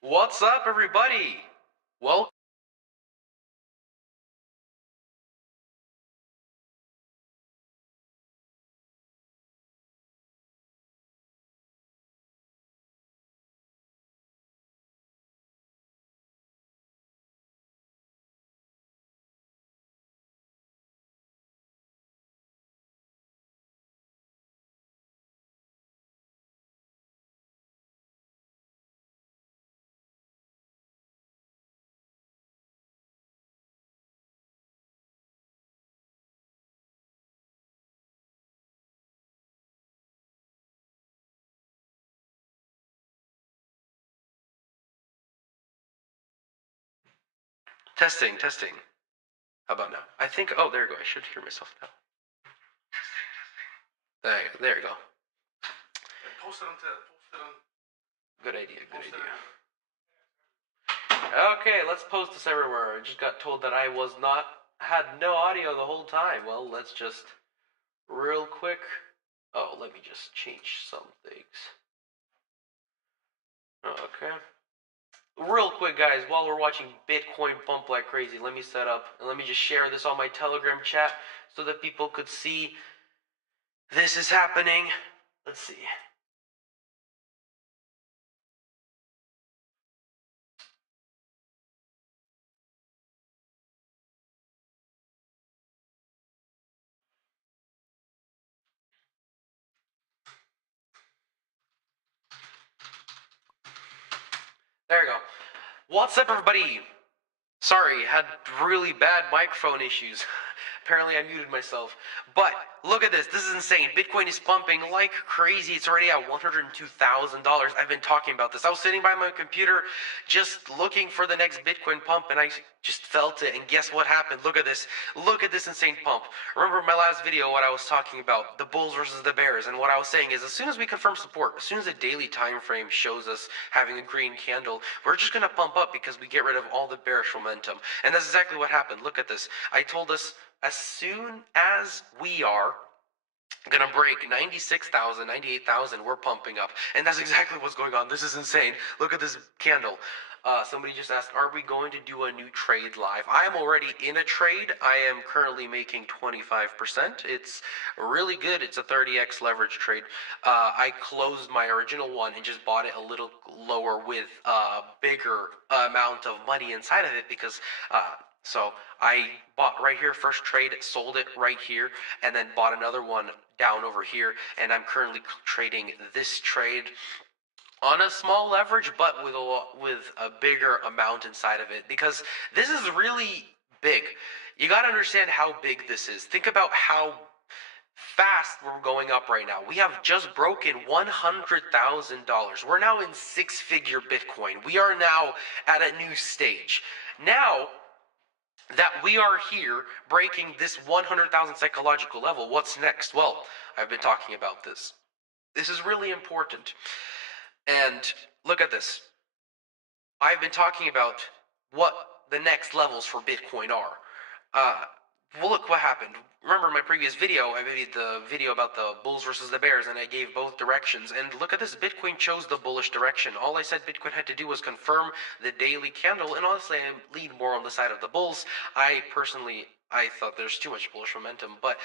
What's up, everybody? Welcome. Testing, testing. How about now? I think. Oh, there you go. I should hear myself now. There you go. Post it on. Good idea. Good idea. Okay, let's post this everywhere. I just got told that I had no audio the whole time. Well, let's just real quick. Oh, let me just change some things. Okay. Real quick, guys, while we're watching Bitcoin pump like crazy, let me set up and let me just share this on my Telegram chat so that people could see this is happening. Let's see. There you go. What's up, everybody? Sorry, had really bad microphone issues. Apparently I muted myself. But look at this. This is insane. Bitcoin is pumping like crazy. It's already at $102,000. I've been talking about this. I was sitting by my computer just looking for the next Bitcoin pump, and I just felt it. And guess what happened? Look at this. Look at this insane pump. Remember my last video, what I was talking about, the bulls versus the bears, and what I was saying is as soon as we confirm support, as soon as the daily time frame shows us having a green candle, we're just going to pump up because we get rid of all the bearish momentum. And that's exactly what happened. Look at this. I told us as soon as we are gonna break 96,000, 98,000, we're pumping up. And that's exactly what's going on. This is insane. Look at this candle. Somebody just asked, are we going to do a new trade live? I am already in a trade. I am currently making 25%. It's really good. It's a 30x leverage trade. I closed my original one and just bought it a little lower with a bigger amount of money inside of it because so I bought right here, first trade, sold it right here, and then bought another one down over here, and I'm currently trading this trade on a small leverage, but with a bigger amount inside of it, because this is really big. You got to understand how big this is. Think about how fast we're going up right now. We have just broken $100,000. We're now in six-figure Bitcoin. We are now at a new stage. Now that we are here breaking this 100,000 psychological level, what's next? Well, I've been talking about this. This is really important. And look at this. I've been talking about what the next levels for Bitcoin are. Well, look what happened. Remember my previous video, I made the video about the bulls versus the bears, and I gave both directions. And look at this, Bitcoin chose the bullish direction. All I said Bitcoin had to do was confirm the daily candle, and honestly, I lean more on the side of the bulls. I thought there's too much bullish momentum, but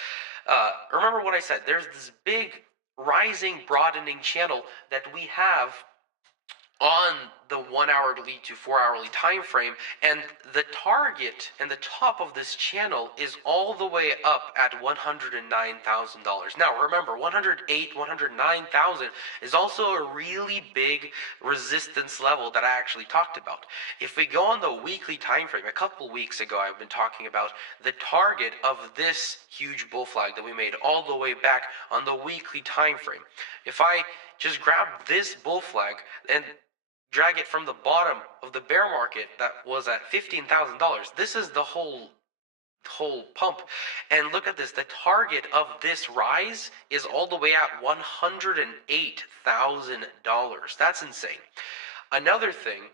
remember what I said. There's this big rising, broadening channel that we have on the 1 hourly to 4 hourly time frame, and the target and the top of this channel is all the way up at $109,000. Now remember, 108, 109,000 is also a really big resistance level that I actually talked about. If we go on the weekly time frame, a couple weeks ago I've been talking about the target of this huge bull flag that we made all the way back on the weekly time frame. If I just grab this bull flag and drag it from the bottom of the bear market that was at $15,000. This is the whole pump. And look at this. The target of this rise is all the way at $108,000. That's insane. Another thing,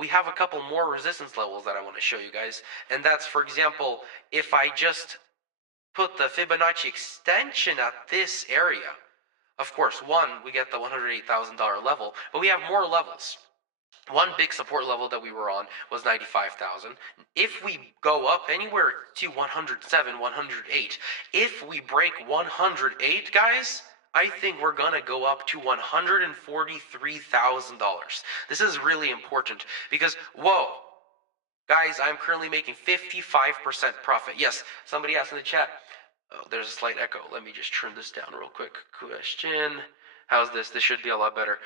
we have a couple more resistance levels that I want to show you guys. And that's, for example, if I just put the Fibonacci extension at this area. Of course, one, we get the $108,000 level, but we have more levels. one big support level that we were on was 95,000. If we go up anywhere to 107, 108, if we break 108, guys, I think we're gonna go up to $143,000. This is really important because, whoa, guys, I'm currently making 55% profit. Yes, somebody asked in the chat. Oh, there's a slight echo. Let me just turn this down real quick. Question. How's this? This should be a lot better.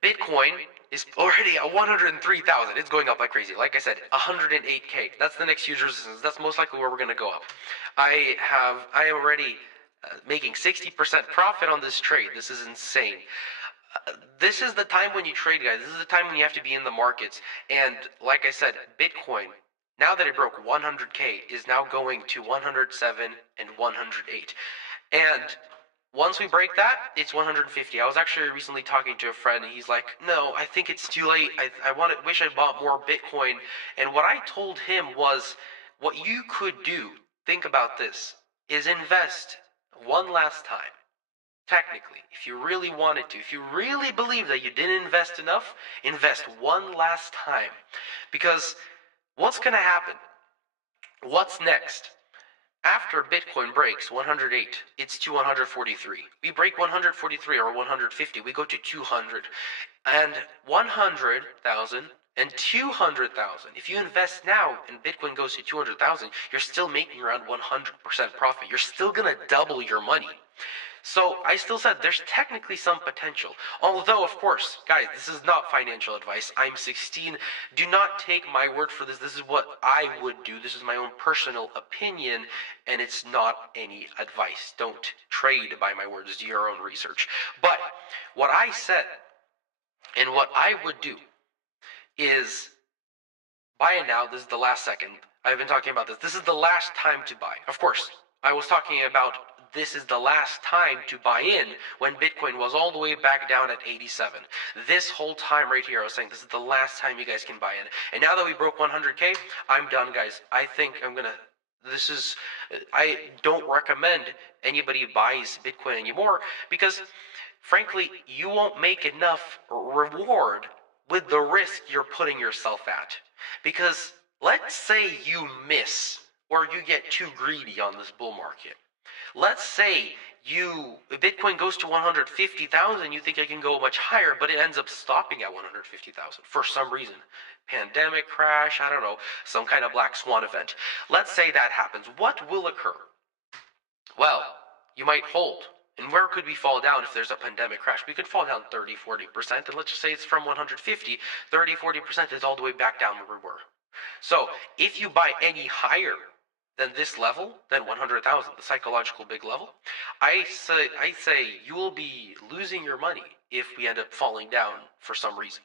Bitcoin is already at 103,000. It's going up like crazy. Like I said, 108K. That's the next huge resistance. That's most likely where we're going to go up. I am already making 60% profit on this trade. This is insane. This is the time when you trade, guys. This is the time when you have to be in the markets. And like I said, Bitcoin, now that it broke 100K, is now going to 107 and 108. And once we break that, it's 150. I was actually recently talking to a friend, and he's like, "No, I think it's too late. Wish I bought more Bitcoin." And what I told him was, what you could do, think about this, is invest one last time. Technically, if you really wanted to, if you really believe that you didn't invest enough, invest one last time. Because what's going to happen? What's next? After Bitcoin breaks 108, it's to 143. We break 143 or 150, we go to 200. And 100,000 and 200,000. If you invest now and Bitcoin goes to 200,000, you're still making around 100% profit. You're still going to double your money. So I still said there's technically some potential. Although, of course, guys, this is not financial advice. I'm 16. Do not take my word for this. This is what I would do. This is my own personal opinion, and it's not any advice. Don't trade by my words. Do your own research. But what I said and what I would do is buy it now. This is the last second. I've been talking about this. This is the last time to buy. Of course, I was talking about this is the last time to buy in when Bitcoin was all the way back down at 87. This whole time right here, I was saying this is the last time you guys can buy in. And now that we broke 100K, I'm done, guys. I think I'm going to I don't recommend anybody buys Bitcoin anymore because, frankly, you won't make enough reward with the risk you're putting yourself at. Because let's say you miss or you get too greedy on this bull market. Let's say Bitcoin goes to 150,000, you think it can go much higher, but it ends up stopping at 150,000 for some reason. Pandemic crash, I don't know, some kind of black swan event. Let's say that happens. What will occur? Well, you might hold. And where could we fall down if there's a pandemic crash? We could fall down 30, 40%, and let's just say it's from 150, 30, 40% is all the way back down where we were. So, if you buy any higher than this level, than 100,000, the psychological big level, I say you will be losing your money if we end up falling down for some reason.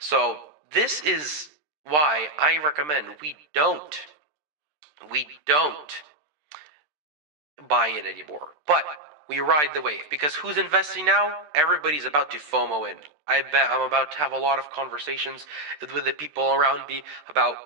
So this is why I recommend we don't buy it anymore. But we ride the wave because who's investing now? Everybody's about to FOMO in. I bet I'm about to have a lot of conversations with the people around me about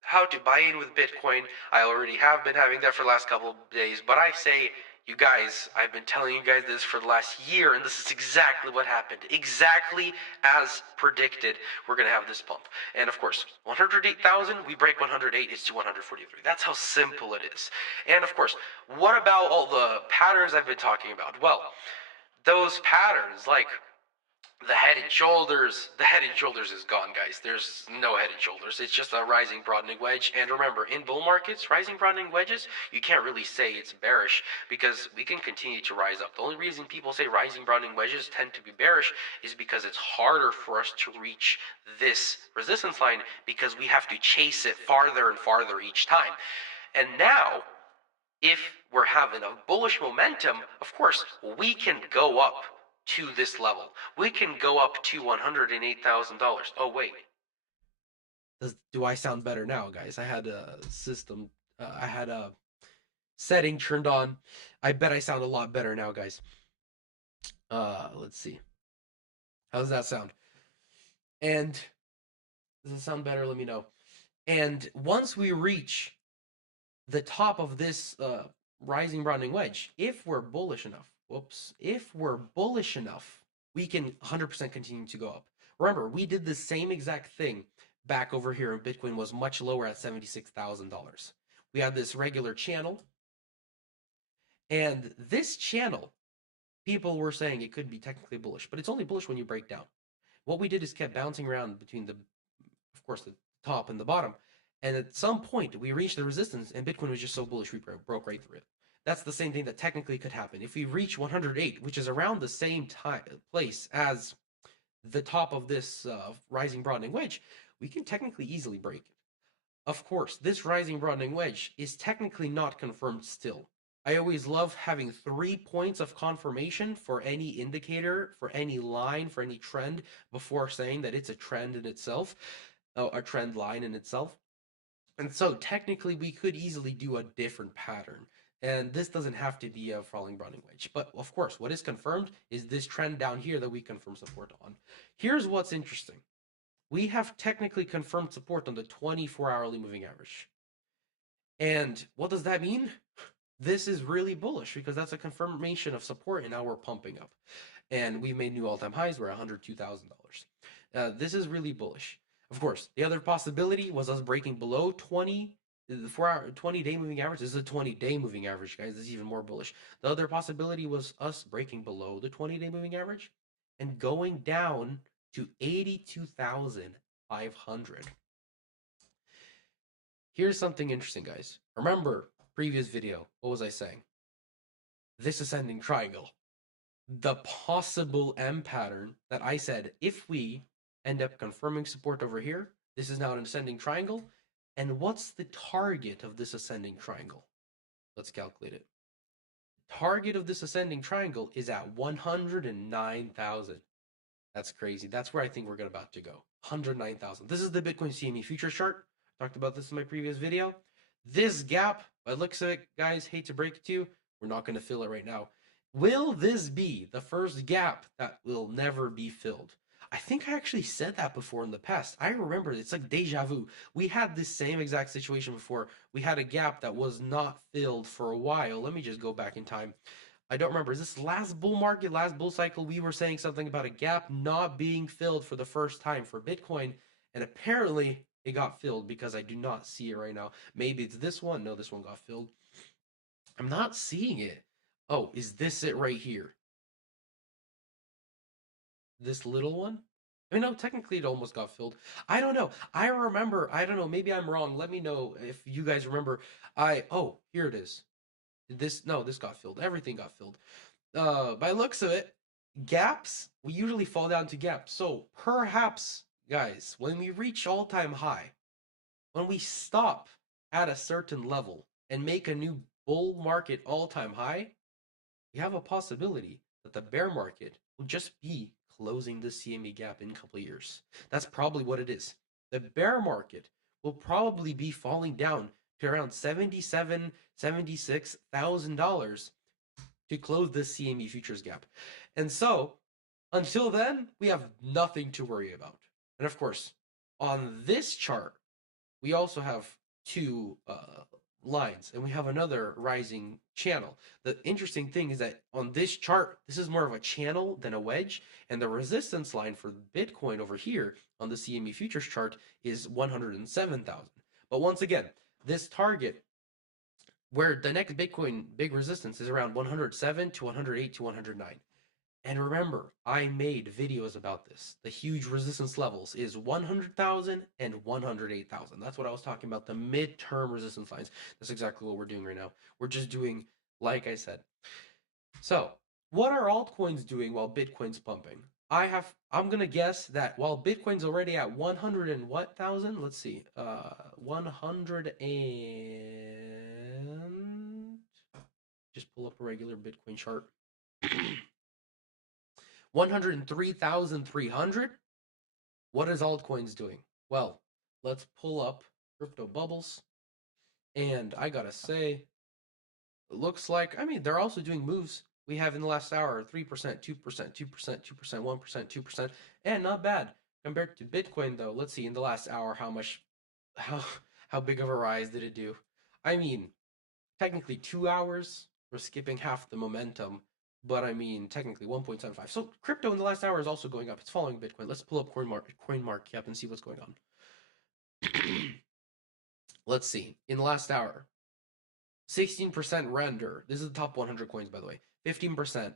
how to buy in with Bitcoin. I already have been having that for the last couple of days, but I say, you guys, I've been telling you guys this for the last year, and this is exactly what happened. Exactly as predicted, we're going to have this pump. And of course, 108,000, we break 108, it's to 143. That's how simple it is. And of course, what about all the patterns I've been talking about? Well, those patterns, like the head and shoulders is gone, guys. There's no head and shoulders. It's just a rising broadening wedge. And remember, in bull markets, rising broadening wedges, you can't really say it's bearish because we can continue to rise up. The only reason people say rising broadening wedges tend to be bearish is because it's harder for us to reach this resistance line because we have to chase it farther and farther each time. And now, if we're having a bullish momentum, of course, we can go up to this level. We can go up to $108,000. Oh, wait. Do I sound better now, guys? I had a system, I had a setting turned on. I bet I sound a lot better now, guys. Let's see. How does that sound? And does it sound better? Let me know. And once we reach the top of this rising broadening wedge, if we're bullish enough, if we're bullish enough, we can 100% continue to go up. Remember, we did the same exact thing back over here, and Bitcoin was much lower at $76,000. We had this regular channel, and this channel, people were saying it could be technically bullish, but it's only bullish when you break down. What we did is kept bouncing around between of course, the top and the bottom. And at some point, we reached the resistance, and Bitcoin was just so bullish we broke right through it. That's the same thing that technically could happen. If we reach 108, which is around the same place as the top of this rising broadening wedge, we can technically easily break it. Of course, this rising broadening wedge is technically not confirmed still. I always love having 3 points of confirmation for any indicator, for any line, for any trend before saying that it's a trend in itself, a trend line in itself. And so technically we could easily do a different pattern. And this doesn't have to be a falling broadening wedge. But of course, what is confirmed is this trend down here that we confirm support on. Here's what's interesting. We have technically confirmed support on the 24 hourly moving average. And what does that mean? This is really bullish because that's a confirmation of support, and now we're pumping up. And we've made new all-time highs. We're at $102,000. This is really bullish. Of course, the other possibility was us breaking below 20, the 4-hour, 20-day moving average. This is a 20-day moving average, guys. This is even more bullish. The other possibility was us breaking below the 20-day moving average and going down to 82,500. Here's something interesting, guys. Remember previous video, what was I saying? This ascending triangle. The possible M pattern that I said, if we end up confirming support over here, this is now an ascending triangle. And what's the target of this ascending triangle? Let's calculate it. Target of this ascending triangle is at 109,000. That's crazy. That's where I think we're about to go. 109,000. This is the Bitcoin CME futures chart. Talked about this in my previous video. This gap, by the looks of it, guys, hate to break it to you, we're not going to fill it right now. Will this be the first gap that will never be filled? I think I actually said that before in the past. I remember it's like deja vu. We had this same exact situation before. We had a gap that was not filled for a while. Let me just go back in time. I don't remember. Is this last bull market, last bull cycle? We were saying something about a gap not being filled for the first time for Bitcoin, and apparently it got filled because I do not see it right now. Maybe it's this one. No, this one got filled. I'm not seeing it. Oh, is this it right here? This little one? I mean, no, technically it almost got filled. I don't know. I remember. I don't know. Maybe I'm wrong. Let me know if you guys remember. Oh, here it is. This got filled. Everything got filled. By looks of it, gaps, we usually fall down to gaps. So perhaps, guys, when we reach all-time high, when we stop at a certain level and make a new bull market all-time high, we have a possibility that the bear market will just be closing the CME gap in a couple of years. That's probably what it is. The bear market will probably be falling down to around $76,000 to close this CME futures gap. And so, until then, we have nothing to worry about. And of course, on this chart, we also have two lines, and we have another rising channel. The interesting thing is that on this chart, this is more of a channel than a wedge, and the resistance line for Bitcoin over here on the CME futures chart is 107,000. But once again, this target where the next Bitcoin big resistance is around 107 to 108 to 109. And remember, I made videos about this. The huge resistance levels is 100,000 and 108,000. That's what I was talking about, the midterm resistance lines. That's exactly what we're doing right now. We're just doing, like I said. So, what are altcoins doing while Bitcoin's pumping? I'm gonna guess that while Bitcoin's already at 100 and what thousand? Let's see, 100 and just pull up a regular Bitcoin chart. 103,300. What is altcoins doing? Well, let's pull up crypto bubbles, and I gotta say, it looks like, I mean, they're also doing moves. We have in the last hour 3%, 2%, 2%, 2%, 1%, 2%, and not bad compared to Bitcoin though. Let's see in the last hour how big of a rise did it do? I mean, technically 2 hours. We're skipping half the momentum. but I mean technically 1.75. So crypto in the last hour is also going up. It's following Bitcoin. Let's pull up CoinMarketCap and see what's going on. Let's see. In the last hour, 16% render. This is the top 100 coins, by the way. 15%, 8%,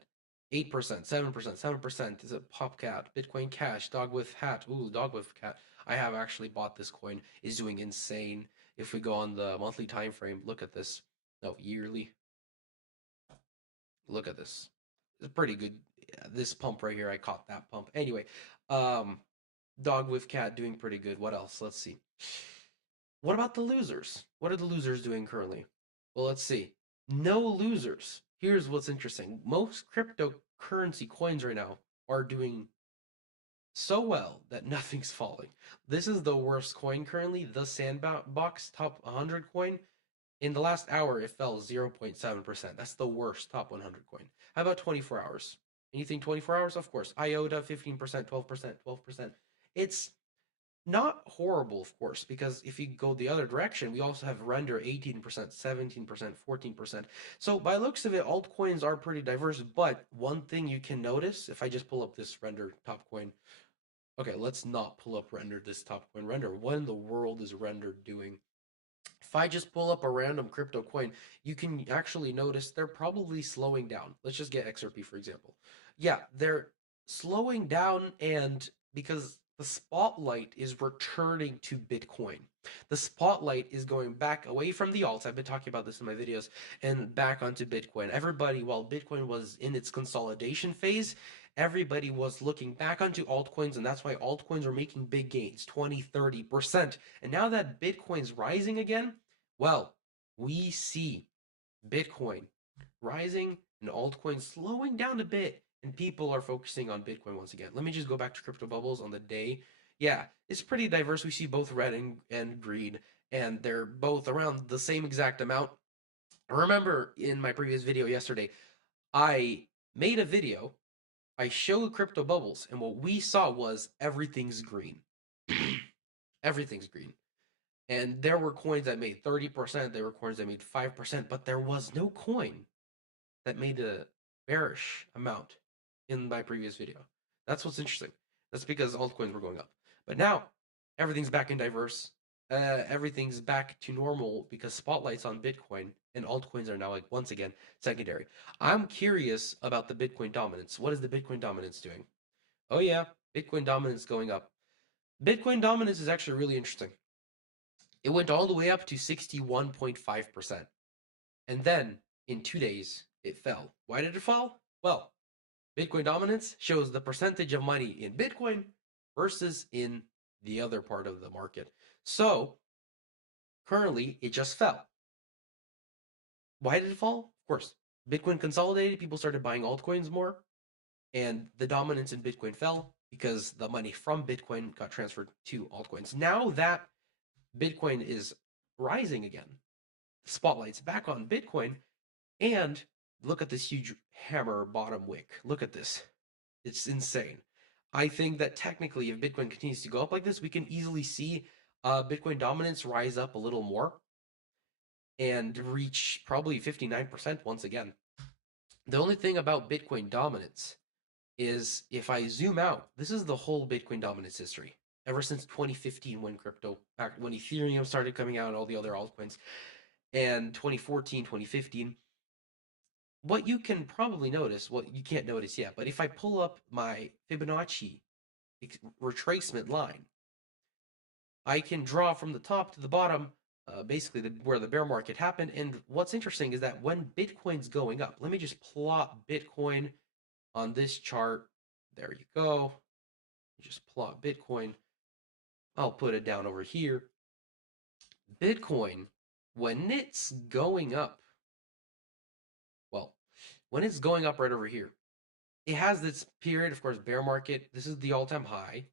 7%, 7% is a Popcat, Bitcoin Cash, Dog with Hat. Ooh, Dog with Cat. I have actually bought this coin. Is doing insane. If we go on the monthly time frame, look at this. No, yearly. Look at this. It's pretty good. Yeah, this pump right here, I caught that pump. Anyway, um, Dog with Cat doing pretty good. What else? Let's see. What about the losers? What are the losers doing currently? Well, let's see. No losers. Here's what's interesting. Most cryptocurrency coins right now are doing so well that nothing's falling. This is the worst coin currently, the Sandbox top 100 coin. In the last hour, it fell 0.7%. That's the worst top 100 coin. How about 24 hours? Anything 24 hours? Of course. IOTA, 15%, 12%, 12%. It's not horrible, of course, because if you go the other direction, we also have render 18%, 17%, 14%. So by looks of it, altcoins are pretty diverse, but one thing you can notice, if I just pull up this render top coin, okay, let's not pull up render this top coin. Render, what in the world is render doing? If I just pull up a random crypto coin, you can actually notice they're probably slowing down. Let's just get XRP for example. Yeah, they're slowing down, and because the spotlight is returning to Bitcoin. The spotlight is going back away from the alts. I've been talking about this in my videos and back onto Bitcoin. Everybody, while Bitcoin was in its consolidation phase, everybody was looking back onto altcoins, and that's why altcoins are making big gains 20, 30%. And now that Bitcoin's rising again, well, we see Bitcoin rising and altcoins slowing down a bit, and people are focusing on Bitcoin once again. Let me just go back to crypto bubbles on the day. Yeah, it's pretty diverse. We see both red and green, and they're both around the same exact amount. Remember in my previous video yesterday, I made a video. I showed crypto bubbles, and what we saw was everything's green. Everything's green. And there were coins that made 30%, there were coins that made 5%, but there was no coin that made a bearish amount in my previous video. That's what's interesting. That's because altcoins were going up. But now everything's back in diverse. Everything's back to normal because spotlight's on Bitcoin and altcoins are now like once again secondary. I'm curious about the Bitcoin dominance. What is the Bitcoin dominance doing? Oh yeah, Bitcoin dominance going up. Bitcoin dominance is actually really interesting. It went all the way up to 61.5%. And then in 2 days, it fell. Why did it fall? Well, Bitcoin dominance shows the percentage of money in Bitcoin versus in the other part of the market. So currently, it just fell. Why did it fall? Of course, Bitcoin consolidated, people started buying altcoins more, and the dominance in Bitcoin fell because the money from Bitcoin got transferred to altcoins. Now that Bitcoin is rising again, spotlight's back on Bitcoin, and look at this huge hammer bottom wick. Look at this. It's insane. I think that technically, if Bitcoin continues to go up like this, we can easily see Bitcoin dominance rise up a little more and reach probably 59% once again. The only thing about Bitcoin dominance is if I zoom out, this is the whole Bitcoin dominance history ever since 2015 when back when Ethereum started coming out and all the other altcoins, and 2014, 2015. What you can probably notice, well, you can't notice yet, but if I pull up my Fibonacci retracement line, I can draw from the top to the bottom, basically where the bear market happened. And what's interesting is that when Bitcoin's going up, let me just plot Bitcoin on this chart. There you go. Just plot Bitcoin. I'll put it down over here. Bitcoin, when it's going up, well, when it's going up right over here, it has this period, of course, bear market. This is the all-time high.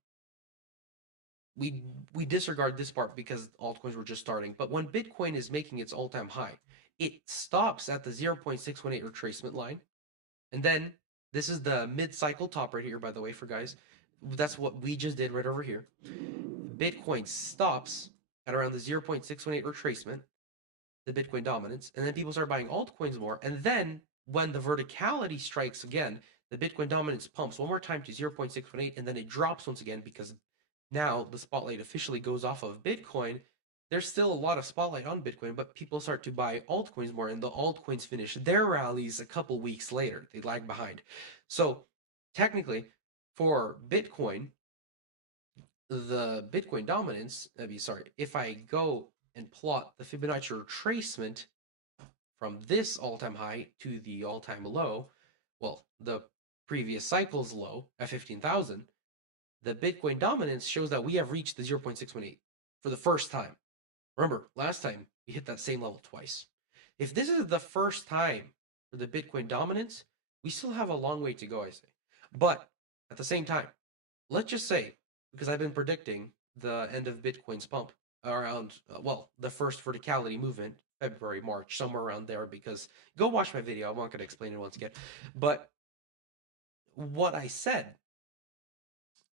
We disregard this part because altcoins were just starting. But when Bitcoin is making its all-time high, it stops at the 0.618 retracement line. And then this is the mid-cycle top right here, by the way, for guys. That's what we just did right over here. Bitcoin stops at around the 0.618 retracement, the Bitcoin dominance, and then people start buying altcoins more. And then when the verticality strikes again, the Bitcoin dominance pumps one more time to 0.618 and then it drops once again because now the spotlight officially goes off of Bitcoin. There's still a lot of spotlight on Bitcoin, but people start to buy altcoins more, and the altcoins finish their rallies a couple weeks later. They lag behind. So technically, for Bitcoin, the Bitcoin dominance, if I go and plot the Fibonacci retracement from this all-time high to the all-time low, well, the previous cycle's low at 15,000, the Bitcoin dominance shows that we have reached the 0.618 for the first time. Remember, last time we hit that same level twice. If this is the first time for the Bitcoin dominance, we still have a long way to go, I say. But at the same time, let's just say, because I've been predicting the end of Bitcoin's pump around, the first verticality movement, February, March, somewhere around there, because go watch my video. I'm not going to explain it once again. But what I said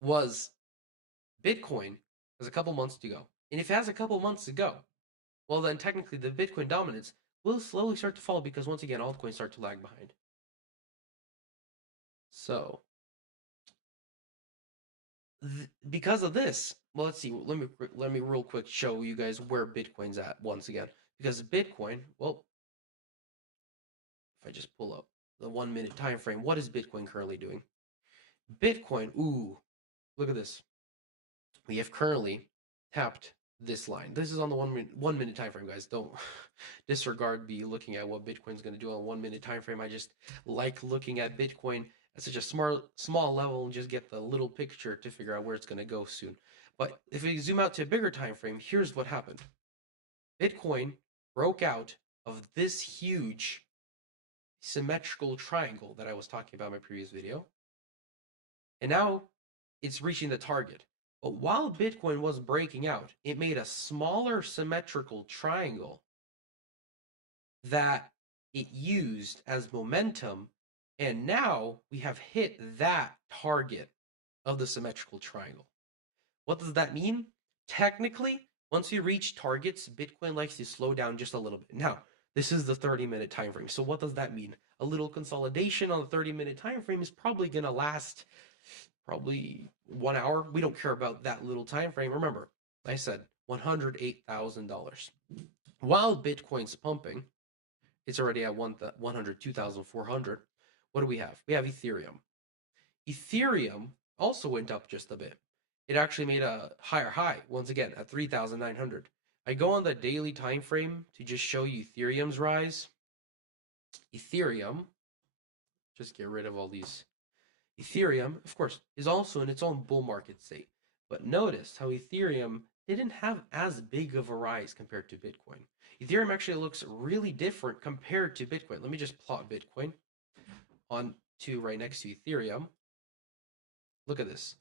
was Bitcoin has a couple months to go. And if it has a couple months to go, well, then technically the Bitcoin dominance will slowly start to fall because once again, altcoins start to lag behind. So, because of this, well, let's see. Let me real quick show you guys where Bitcoin's at once again. Because Bitcoin, well, if I just pull up the 1 minute time frame, what is Bitcoin currently doing? Bitcoin, ooh, look at this. We have currently tapped this line. This is on the 1 minute time frame, guys. Don't disregard me looking at what Bitcoin's going to do on a 1 minute time frame. I just like looking at Bitcoin at such a small level and just get the little picture to figure out where it's going to go soon. But if we zoom out to a bigger time frame, here's what happened. Bitcoin broke out of this huge symmetrical triangle that I was talking about in my previous video. And now it's reaching the target. But while Bitcoin was breaking out, it made a smaller symmetrical triangle that it used as momentum. And now we have hit that target of the symmetrical triangle. What does that mean? Technically, once you reach targets, Bitcoin likes to slow down just a little bit. Now, this is the 30-minute time frame. So what does that mean? A little consolidation on the 30-minute time frame is probably going to last probably 1 hour. We don't care about that little time frame. Remember, I said $108,000. While Bitcoin's pumping, it's already at 102,400. What do we have? We have Ethereum. Ethereum also went up just a bit. It actually made a higher high once again at 3,900. I go on the daily time frame to just show you Ethereum's rise. Ethereum, just get rid of all these. Ethereum, of course, is also in its own bull market state. But notice how Ethereum didn't have as big of a rise compared to Bitcoin. Ethereum actually looks really different compared to Bitcoin. Let me just plot Bitcoin on to right next to Ethereum. Look at this.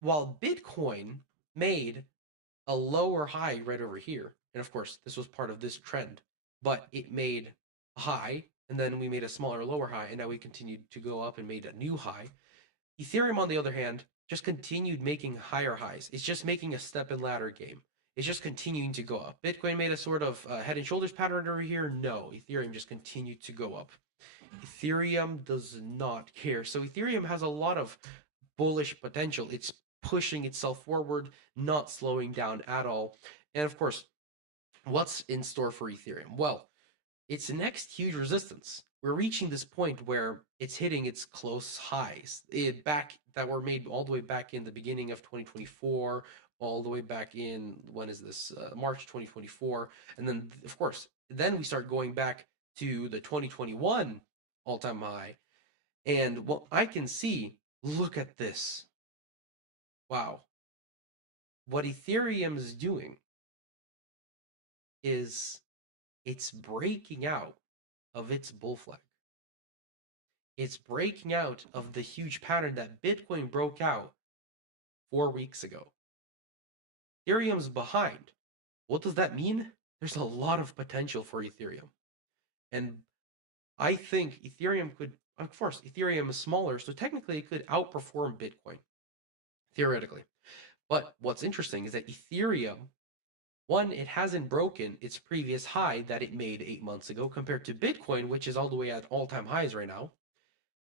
While Bitcoin made a lower high right over here, and of course, this was part of this trend, but it made a high, and then we made a smaller lower high, and now we continued to go up and made a new high. Ethereum, on the other hand, just continued making higher highs. It's just making a step and ladder game. It's just continuing to go up. Bitcoin made a sort of head and shoulders pattern over here. No, Ethereum just continued to go up. Ethereum does not care. So Ethereum has a lot of bullish potential. It's pushing itself forward, not slowing down at all. And of course, what's in store for Ethereum? Well, its next huge resistance. We're reaching this point where it's hitting its close highs that were made all the way back in the beginning of 2024, all the way back in when is this March 2024, and then of course then we start going back to the 2021 all-time high, and what I can see, look at this, wow, what Ethereum is doing is it's breaking out of its bull flag. It's breaking out of the huge pattern that Bitcoin broke out 4 weeks ago. Ethereum's behind. What does that mean? There's a lot of potential for Ethereum. And I think Ethereum could, of course, Ethereum is smaller, so technically it could outperform Bitcoin, theoretically. But what's interesting is that Ethereum One, it hasn't broken its previous high that it made 8 months ago compared to Bitcoin, which is all the way at all-time highs right now.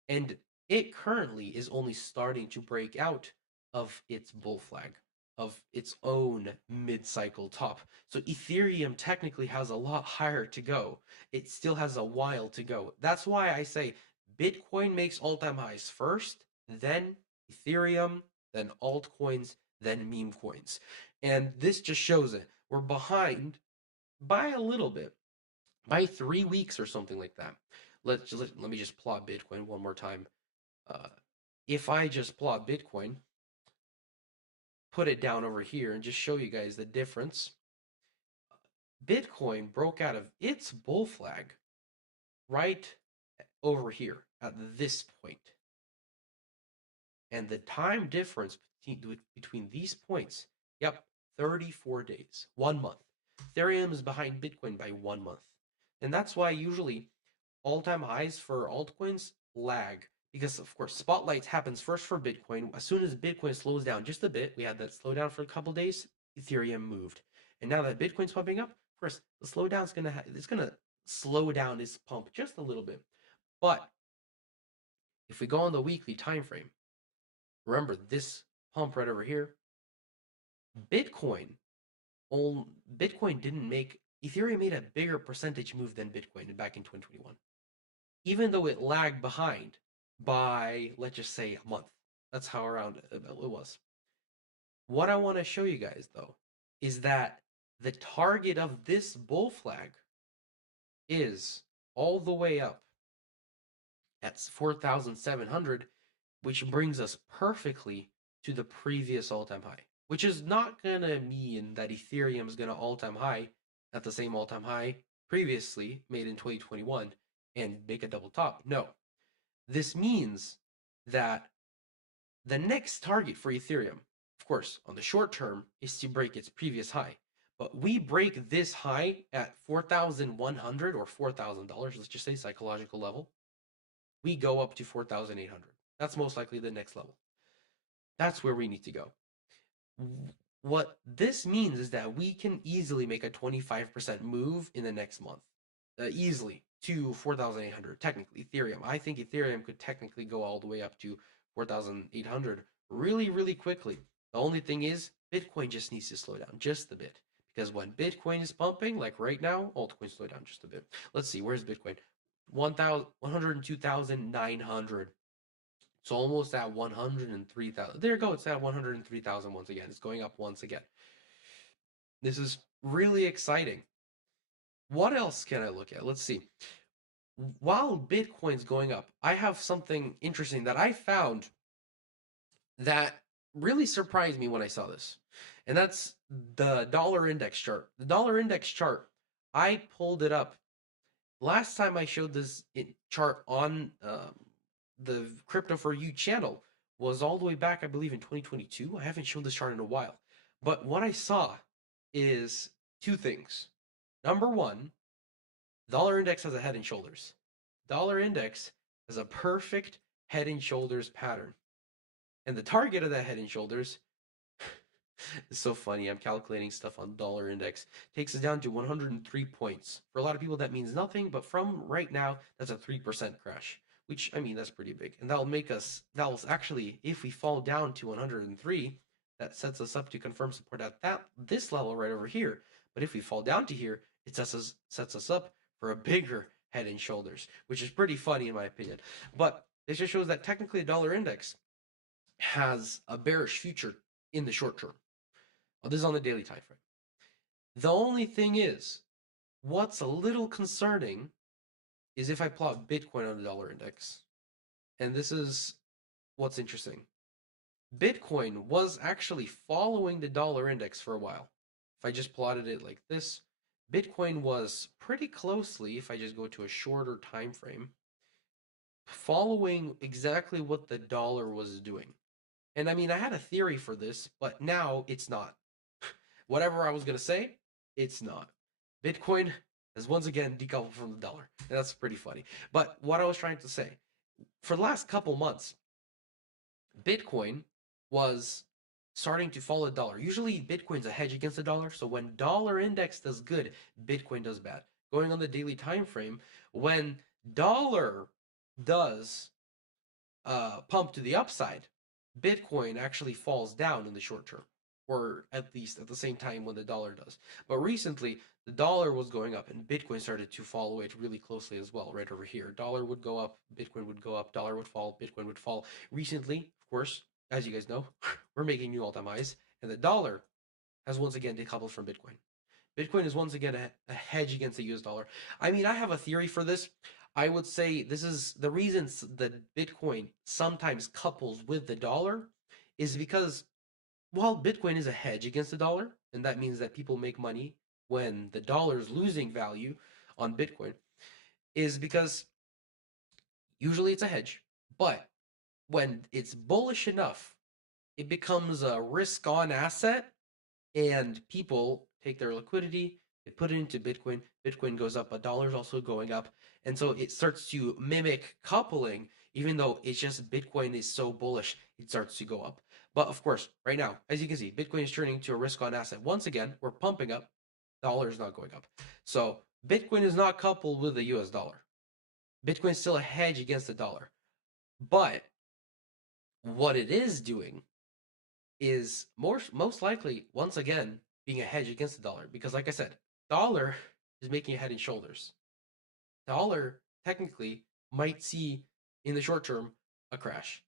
And it currently is only starting to break out of its bull flag, of its own mid-cycle top. So Ethereum technically has a lot higher to go. It still has a while to go. That's why I say Bitcoin makes all-time highs first, then Ethereum, then altcoins, then meme coins. And this just shows it. We're behind by a little bit, by 3 weeks or something like that. Let me just plot Bitcoin one more time. Uh, if I just plot Bitcoin, put it down over here, and just show you guys the difference, Bitcoin broke out of its bull flag right over here at this point. And the time difference between these points, yep, 34 days, 1 month. Ethereum is behind Bitcoin by 1 month. And that's why usually all-time highs for altcoins lag, because of course spotlight happens first for Bitcoin. As soon as Bitcoin slows down just a bit, we had that slowdown for a couple days, Ethereum moved. And now that Bitcoin's pumping up, of course the slowdown's it's gonna slow down its pump just a little bit. But if we go on the weekly time frame, remember this pump right over here, bitcoin Bitcoin didn't make Ethereum made a bigger percentage move than Bitcoin back in 2021, even though it lagged behind by, let's just say, a month. That's how around it was. What I want to show you guys, though, is that the target of this bull flag is all the way up at 4,700, which brings us perfectly to the previous all-time high, which is not going to mean that Ethereum is going to all-time high at the same all-time high previously made in 2021 and make a double top. No, this means that the next target for Ethereum, of course, on the short term, is to break its previous high. But we break this high at 4,100 or $4,000, let's just say psychological level. We go up to 4,800. That's most likely the next level. That's where we need to go. What this means is that we can easily make a 25% move in the next month. Easily to 4,800. Technically, Ethereum. I think Ethereum could technically go all the way up to 4,800 really, really quickly. The only thing is, Bitcoin just needs to slow down just a bit. Because when Bitcoin is pumping, like right now, altcoins slow down just a bit. Let's see, where's Bitcoin? 102,900. It's almost at 103,000. There you go. It's at 103,000 once again. It's going up once again. This is really exciting. What else can I look at? Let's see. While Bitcoin's going up, I have something interesting that I found that really surprised me when I saw this. And that's the dollar index chart. The dollar index chart, I pulled it up. Last time I showed this chart on the Crypto for You channel was all the way back, I believe, in 2022. I haven't shown this chart in a while. But what I saw is two things. Number one, dollar index has a head and shoulders. Dollar index has a perfect head and shoulders pattern. And the target of that head and shoulders it's so funny. I'm calculating stuff on dollar index. Takes us down to 103 points. For a lot of people, that means nothing, but from right now, that's a 3% crash, which, I mean, that's pretty big. And that'll actually, if we fall down to 103, that sets us up to confirm support at this level right over here. But if we fall down to here, it sets us up for a bigger head and shoulders, which is pretty funny in my opinion. But it just shows that technically the dollar index has a bearish future in the short term. Well, this is on the daily time frame. The only thing is, what's a little concerning is if I plot Bitcoin on the dollar index. And this is what's interesting. Bitcoin was actually following the dollar index for a while. If I just plotted it like this, Bitcoin was pretty closely, if I just go to a shorter time frame, following exactly what the dollar was doing. And I mean, I had a theory for this, but now it's not. Whatever I was going to say, it's not. Bitcoin has once again decoupled from the dollar. And that's pretty funny. But what I was trying to say, for the last couple months, Bitcoin was starting to follow the dollar. Usually Bitcoin's a hedge against the dollar, so when dollar index does good, Bitcoin does bad. Going on the daily time frame, when dollar does pump to the upside, Bitcoin actually falls down in the short term, or at least at the same time when the dollar does. But recently, the dollar was going up, and Bitcoin started to follow it really closely as well, right over here. Dollar would go up, Bitcoin would go up, dollar would fall, Bitcoin would fall. Recently, of course, as you guys know, we're making new all-time highs, and the dollar has once again decoupled from Bitcoin. Bitcoin is once again a hedge against the US dollar. I mean, I have a theory for this. I would say this is the reasons that Bitcoin sometimes couples with the dollar is because while Bitcoin is a hedge against the dollar, and that means that people make money when the dollar is losing value on Bitcoin, is because usually it's a hedge, but when it's bullish enough, it becomes a risk on asset and people take their liquidity, they put it into Bitcoin. Bitcoin goes up, but dollar's also going up, and so it starts to mimic coupling. Even though it's just Bitcoin is so bullish, it starts to go up. But of course, right now, as you can see, Bitcoin is turning to a risk-on asset. Once again, we're pumping up. Dollar is not going up. So Bitcoin is not coupled with the US dollar. Bitcoin is still a hedge against the dollar. But what it is doing is most likely once again being a hedge against the dollar because like I said, dollar is making a head and shoulders. Dollar technically might see in the short term a crash.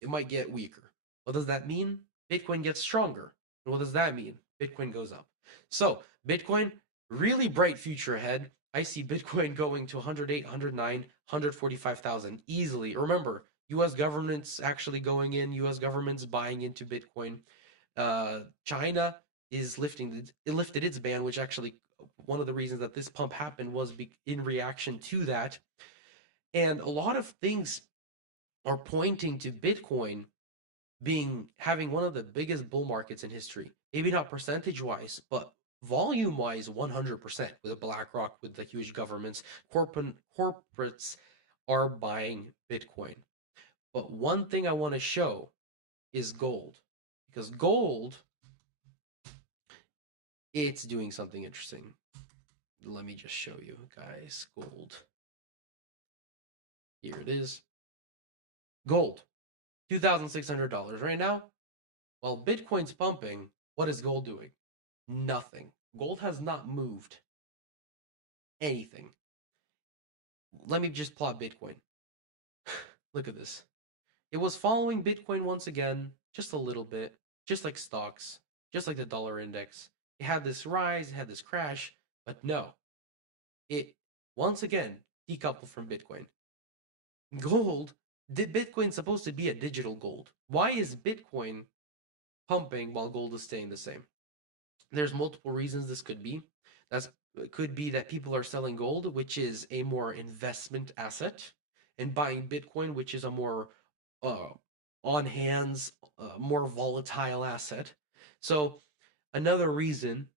It might get weaker. What does that mean? Bitcoin gets stronger. And what does that mean? Bitcoin goes up. So, Bitcoin, really bright future ahead. I see Bitcoin going to 108, 109, 145,000 easily. Remember, US government's actually going in, US government's buying into Bitcoin. China is lifted its ban, which actually one of the reasons that this pump happened was in reaction to that. And a lot of things are pointing to Bitcoin being having one of the biggest bull markets in history. Maybe not percentage wise, but volume wise, 100% with BlackRock, with the huge governments. Corporates are buying Bitcoin. But one thing I want to show is gold. Because gold, it's doing something interesting. Let me just show you guys. Gold. Here it is. Gold. $2,600 right now. While Bitcoin's pumping, what is gold doing? Nothing. Gold has not moved anything. Let me just plot Bitcoin. Look at this. It was following Bitcoin once again, just a little bit, just like stocks, just like the dollar index. It had this rise, it had this crash, but no. It once again decoupled from Bitcoin. Gold, did Bitcoin supposed to be a digital gold? Why is Bitcoin pumping while gold is staying the same? There's multiple reasons this could be. That's it could be that people are selling gold, which is a more investment asset, and buying Bitcoin, which is a more uh, on hands, more volatile asset. So another reason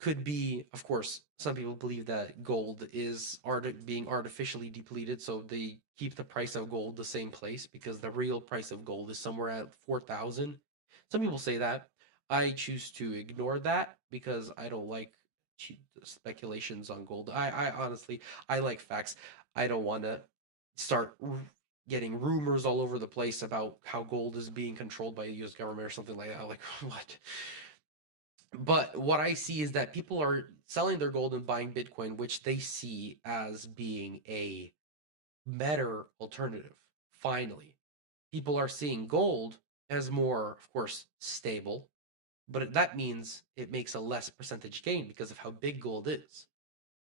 could be, of course, some people believe that gold is being artificially depleted, so they keep the price of gold the same place because the real price of gold is somewhere at 4,000. Some people say that. I choose to ignore that because I don't like speculations on gold. I honestly, I like facts. I don't want to start getting rumors all over the place about how gold is being controlled by the U.S. government or something like that. Like, what? But what I see is that people are selling their gold and buying Bitcoin, which they see as being a better alternative. Finally, people are seeing gold as more, of course, stable, but that means it makes a less percentage gain because of how big gold is.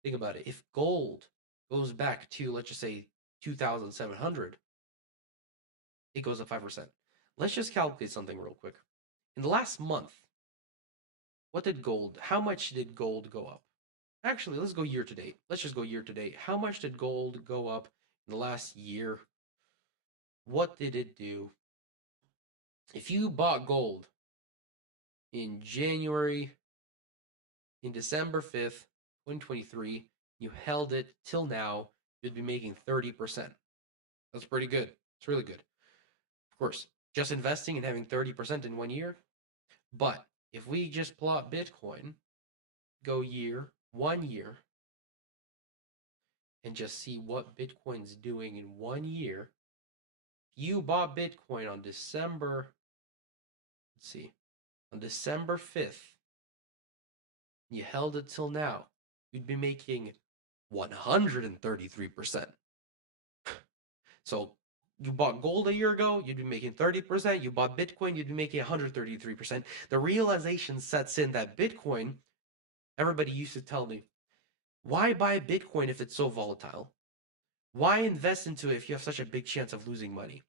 Think about it. If gold goes back to, let's just say, 2,700, it goes up 5%. Let's just calculate something real quick. In the last month, how much did gold go up? Actually, let's go year to date. Let's just go year to date. How much did gold go up in the last year? What did it do? If you bought gold in December 5th, 2023, you held it till now, you'd be making 30%. That's pretty good. It's really good. Of course, just investing and having 30% in 1 year, But if we just plot Bitcoin, go 1 year, and just see what Bitcoin's doing in 1 year. You bought Bitcoin on let's see, on December 5th, you held it till now, you'd be making 133%. So you bought gold a year ago, you'd be making 30%. You bought Bitcoin, you'd be making 133%. The realization sets in that Bitcoin, everybody used to tell me, why buy Bitcoin if it's so volatile? Why invest into it if you have such a big chance of losing money?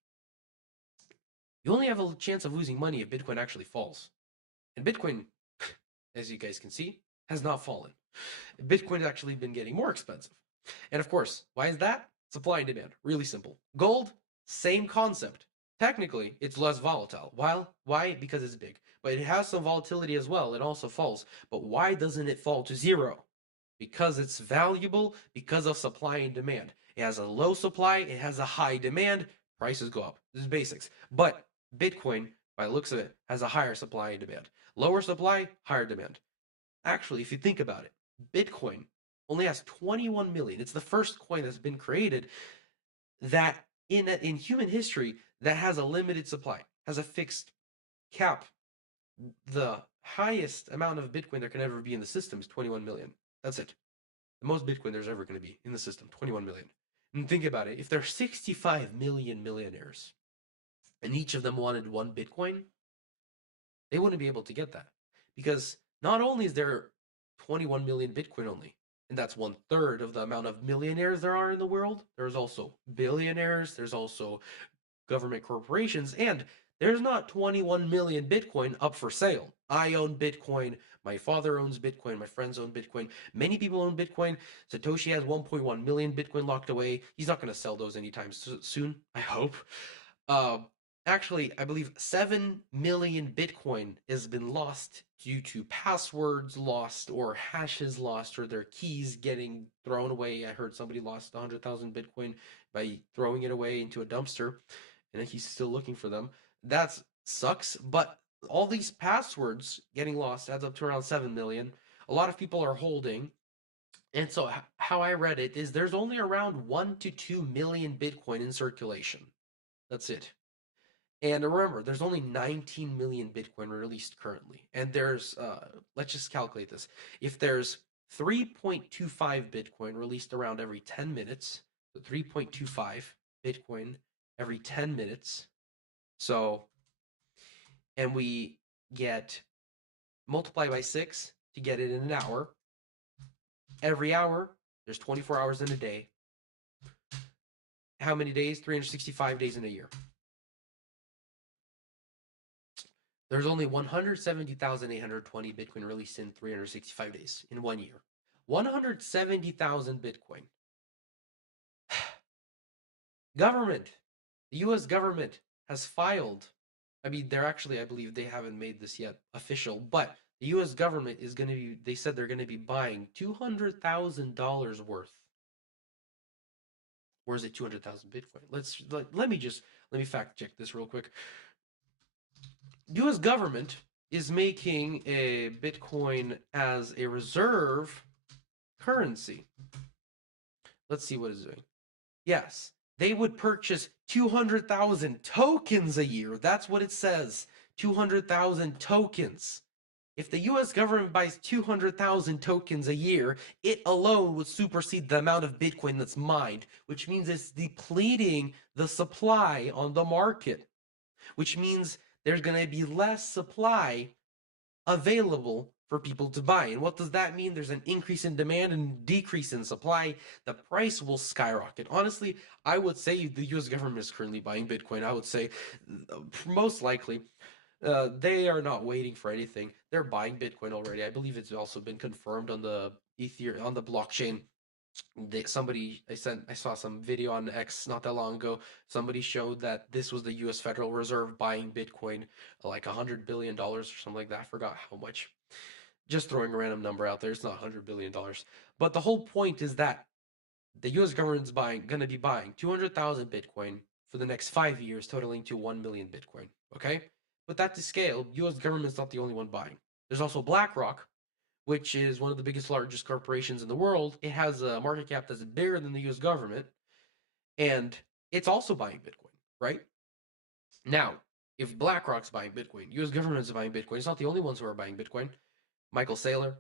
You only have a chance of losing money if Bitcoin actually falls. And Bitcoin, as you guys can see, has not fallen. Bitcoin has actually been getting more expensive. And of course, why is that? Supply and demand. Really simple. Gold, same concept. Technically, it's less volatile. Why? Because it's big. But it has some volatility as well. It also falls. But why doesn't it fall to zero? Because it's valuable because of supply and demand. It has a low supply, it has a high demand, prices go up. This is basics. But Bitcoin, by the looks of it, has a higher supply and demand. Lower supply, higher demand. Actually, if you think about it, Bitcoin only has 21 million. It's the first coin that's been created that in human history that has a limited supply, has a fixed cap. The highest amount of Bitcoin there can ever be in the system is 21 million. That's it. The most Bitcoin there's ever going to be in the system, 21 million. And think about it, if there are 65 million millionaires and each of them wanted one Bitcoin, they wouldn't be able to get that. Because not only is there 21 million Bitcoin only, and that's 1/3 of the amount of millionaires there are in the world, there's also billionaires, there's also government corporations, and there's not 21 million Bitcoin up for sale. I own Bitcoin, my father owns Bitcoin, my friends own Bitcoin, many people own Bitcoin. Satoshi has 1.1 million Bitcoin locked away. He's not going to sell those anytime soon, I hope. Uh, Actually, I believe 7 million Bitcoin has been lost due to passwords lost or hashes lost or their keys getting thrown away. I heard somebody lost 100,000 Bitcoin by throwing it away into a dumpster and he's still looking for them. That sucks, but all these passwords getting lost adds up to around 7 million. A lot of people are holding. And so, how I read it is there's only around 1 to 2 million Bitcoin in circulation. That's it. And remember, there's only 19 million Bitcoin released currently. And let's just calculate this. If there's 3.25 Bitcoin released around every 10 minutes, so 3.25 Bitcoin every 10 minutes, so, and we get multiply by 6 to get it in an hour. Every hour, there's 24 hours in a day. How many days? 365 days in a year. There's only 170,820 Bitcoin released in 365 days in 1 year. 170,000 Bitcoin. Government, the US government has filed. I mean, they're actually, I believe they haven't made this yet official, but the US government is going to be, they said they're going to be buying $200,000 worth. Or is it 200,000 Bitcoin? Let me fact check this real quick. US government is making a Bitcoin as a reserve currency. Let's see what it's doing. Yes, they would purchase 200,000 tokens a year. That's what it says. 200,000 tokens. If the US government buys 200,000 tokens a year, it alone would supersede the amount of Bitcoin that's mined, which means it's depleting the supply on the market, which means there's going to be less supply available for people to buy. And what does that mean? There's an increase in demand and decrease in supply. The price will skyrocket. Honestly, I would say the US government is currently buying Bitcoin. I would say most likely they are not waiting for anything. They're buying Bitcoin already. I believe it's also been confirmed on the on the blockchain. I saw some video on X not that long ago. Somebody showed that this was the U.S. Federal Reserve buying Bitcoin, like $100 billion or something like that. I forgot how much. Just throwing a random number out there. It's not $100 billion, but the whole point is that the U.S. government's going to be buying 200,000 Bitcoin for the next 5 years, totaling to 1 million Bitcoin. Okay, put that to scale, U.S. government's not the only one buying. There's also BlackRock, which is one of the biggest, largest corporations in the world. It has a market cap that's bigger than the U.S. government, and it's also buying Bitcoin, right? Now, if BlackRock's buying Bitcoin, U.S. government's buying Bitcoin, it's not the only ones who are buying Bitcoin. Michael Saylor,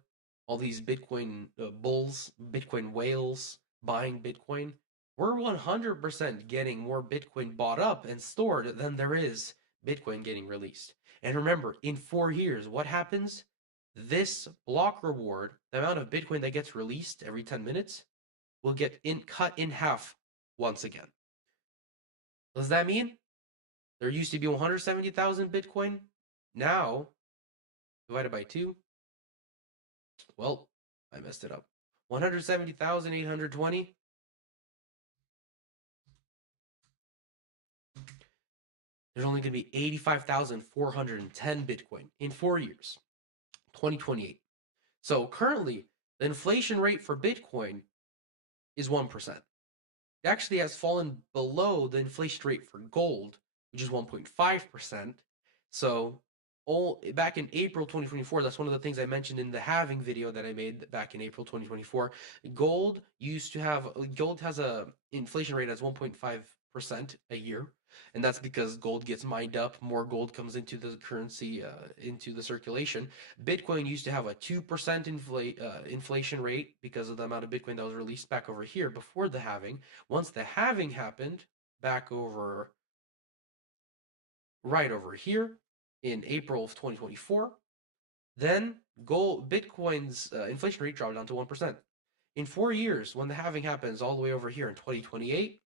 all these Bitcoin bulls, Bitcoin whales buying Bitcoin. We're 100% getting more Bitcoin bought up and stored than there is Bitcoin getting released. And remember, in 4 years, what happens? This block reward, the amount of Bitcoin that gets released every 10 minutes, will get cut in half once again. What does that mean? There used to be 170,000 Bitcoin. Now, divided by 2, well, I messed it up. 170,820. There's only going to be 85,410 Bitcoin in 4 years, 2028. So currently, the inflation rate for Bitcoin is 1%. It actually has fallen below the inflation rate for gold, which is 1.5%. So back in April 2024, that's one of the things I mentioned in the halving video that I made back in April 2024. Gold has a inflation rate as 1.5% a year, and that's because gold gets mined up, more gold comes into the currency, into the circulation. Bitcoin used to have a 2% inflation rate because of the amount of Bitcoin that was released back over here before the halving. Once the halving happened, back over right over here in April of 2024, then Bitcoin's inflation rate dropped down to 1%. In 4 years, when the halving happens all the way over here in 2028,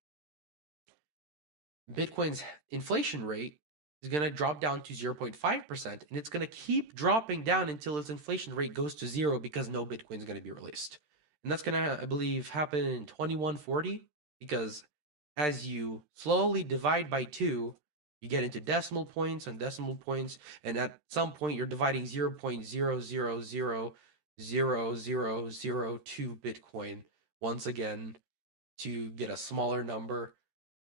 Bitcoin's inflation rate is going to drop down to 0.5%, and it's going to keep dropping down until its inflation rate goes to zero because no Bitcoin is going to be released. And that's going to, I believe, happen in 2140 because as you slowly divide by 2, you get into decimal points and decimal points, and at some point you're dividing 0.0000002 Bitcoin once again to get a smaller number.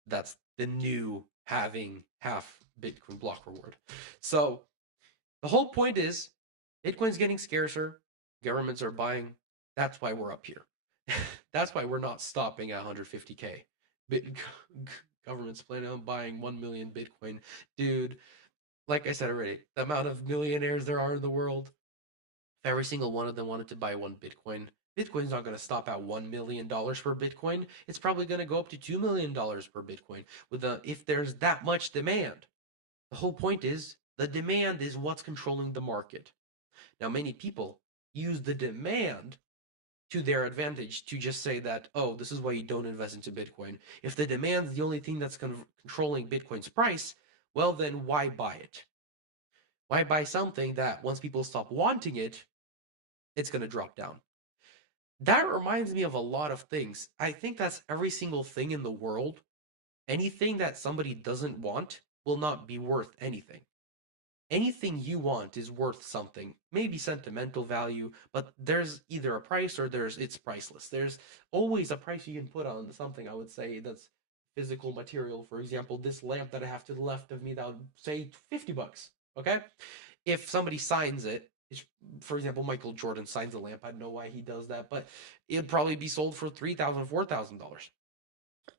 That's the new having half Bitcoin block reward. So the whole point is Bitcoin's getting scarcer, governments are buying. That's why we're up here. That's why we're not stopping at 150K. Government's planning on buying 1 million Bitcoin. Dude, like I said already, the amount of millionaires there are in the world, if every single one of them wanted to buy one Bitcoin, Bitcoin's not going to stop at $1 million per Bitcoin. It's probably going to go up to $2 million per Bitcoin if there's that much demand. The whole point is the demand is what's controlling the market. Now, many people use the demand to their advantage to just say that, oh, this is why you don't invest into Bitcoin. If the demand's the only thing that's controlling Bitcoin's price, well, then why buy it? Why buy something that once people stop wanting it, it's going to drop down? That reminds me of a lot of things. I think that's every single thing in the world. Anything that somebody doesn't want will not be worth anything. Anything you want is worth something, maybe sentimental value, but there's either a price or it's priceless. There's always a price you can put on something, I would say, that's physical material. For example, this lamp that I have to the left of me that would say $50. Okay? If somebody signs it, for example, Michael Jordan signs a lamp. I don't know why he does that, but it'd probably be sold for $3,000, $4,000.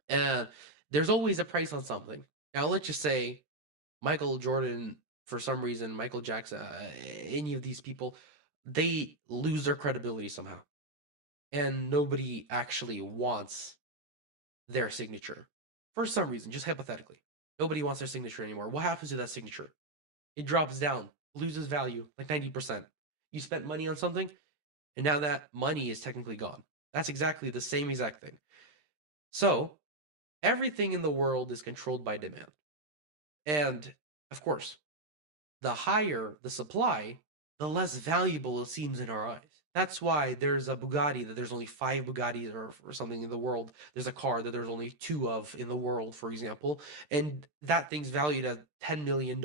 And there's always a price on something. Now, let's just say Michael Jordan, for some reason, Michael Jackson, any of these people, they lose their credibility somehow. And nobody actually wants their signature. For some reason, just hypothetically. Nobody wants their signature anymore. What happens to that signature? It drops down, loses value, like 90%. You spent money on something, and now that money is technically gone. That's exactly the same exact thing. So, everything in the world is controlled by demand. And, of course, the higher the supply, the less valuable it seems in our eyes. That's why there's a Bugatti that there's only 5 Bugattis or something in the world. There's a car that there's only 2 of in the world, for example. And that thing's valued at $10 million